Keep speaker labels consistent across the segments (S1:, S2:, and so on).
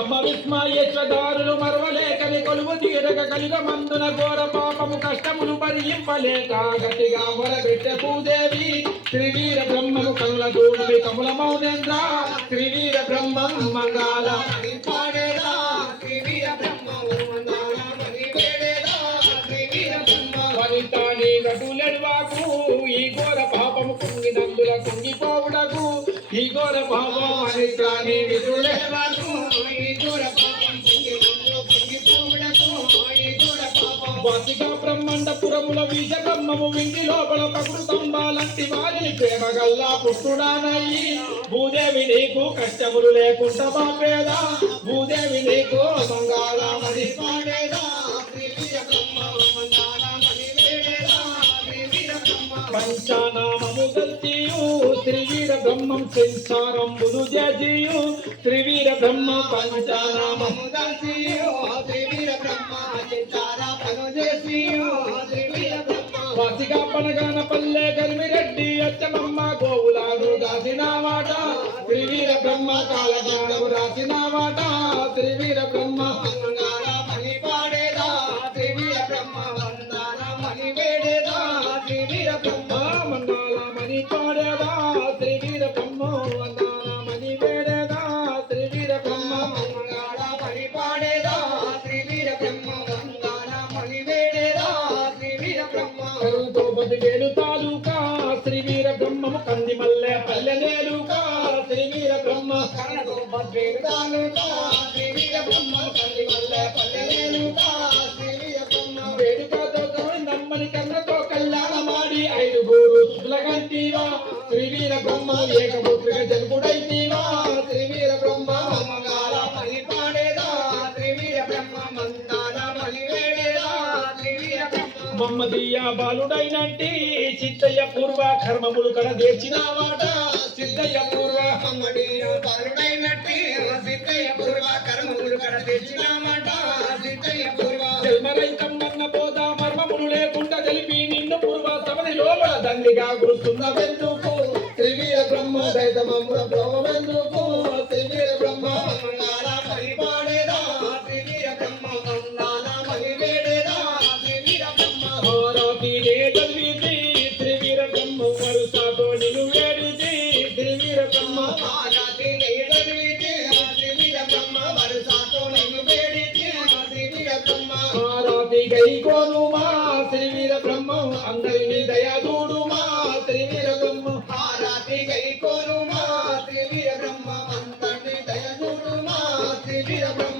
S1: బ్రహ్మ విస్మయేశ్వదారులు మరవలేకని కొలువు తీరక కలిగ మందున ఘోర పాపము కష్టములు భరింపలేక గట్టిగా మొరబెట్టె భూదేవి. త్రివీర బ్రహ్మము కనుల దూడవి కమల మౌనేంద్ర త్రివీర బ్రహ్మ మంగాళ ఘోర పాపం అనిత నీ
S2: ఈ దూర పాపం పొంగినందు పొంగిపోవుటకు ఈ దూర
S1: బ్రహ్మము వింటి లోపల ప్రకృతంబాలంటి వారిని ప్రేమ గల్లా పుట్టుడానయ్యి. భూదేవి నీకు కష్టములు లేకుండా బాపేదా భూదేవి నీకు మంగాళమని
S2: పాడేదా? త్రివీర బ్రహ్మ
S1: పంచానామము గల్తియు త్రివీర బ్రహ్మం సంసారంబులు జజియు త్రివీర బ్రహ్మ పంచారామము
S2: ముదల్సియో త్రివీర బ్రహ్మ చింతార పను త్రివీర బ్రహ్మ
S1: వాసిగా పనగాన పల్లె గరిమిరెడ్డి అచ్చమమ్మ గోవులాను దాసిన మాట త్రివీర బ్రహ్మ కాలజ్ఞానము రాసిన మాట త్రివీర బ్రహ్మ
S2: మంగాళ మణి పాడేదా. త్రివీర బ్రహ్మ
S1: పాడేదా త్రివీర బ్రహ్మ వందాల మణి వేడేదా త్రివీర బ్రహ్మ
S2: మంగాళ మణి పాడేదా బ్రహ్మ వందన మణి
S1: శ్రీవీర బ్రహ్మ ఏకపుత్రిక జన్ముడైతీవా. శ్రీవీర బ్రహ్మ
S2: మంగాళ మణి పాడేదా త్రివీర బ్రహ్మ మందాన మణి వేడేదా త్రివీర బ్రహ్మ
S1: మమ్మదీయ బాలుడైనంటి సిద్ధయ్య పూర్వ కర్మములు కడ దేర్చినావాట. సిద్ధయ్య పూర్వ
S2: అమ్మడియ బాలుడైనట్టి సిద్ధయ్య పూర్వ కర్మములు కడ తెచ్చినామట సిద్ధయ్య పూర్వ
S1: జన్మరైతమ్మన్న బోధ మర్మములు లేకుండా తెలిపి నిన్ను పూర్వ సమని లోపల దండిగా త్రివీర బ్రహ్మ దైతమమ్మ బ్రహ్మవెందుకు త్రివీర బ్రహ్మ
S2: మంగాళ మణి పాడేదా బ్రహ్మ త్రివీర బ్రహ్మ
S1: వరుసతో త్రివీర బ్రహ్మ
S2: త్రివీర బ్రహ్మ వరుసతో త్రివీర
S1: త్రివీర బ్రహ్మ దయాదూడుమా త్రివీర
S2: త్రివీర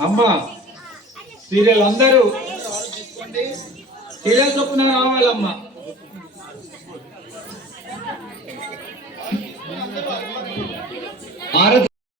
S1: అమ్మ సీరియల్ అందరూ సీరియల్ చొప్పున రావాలమ్మా.
S2: భారత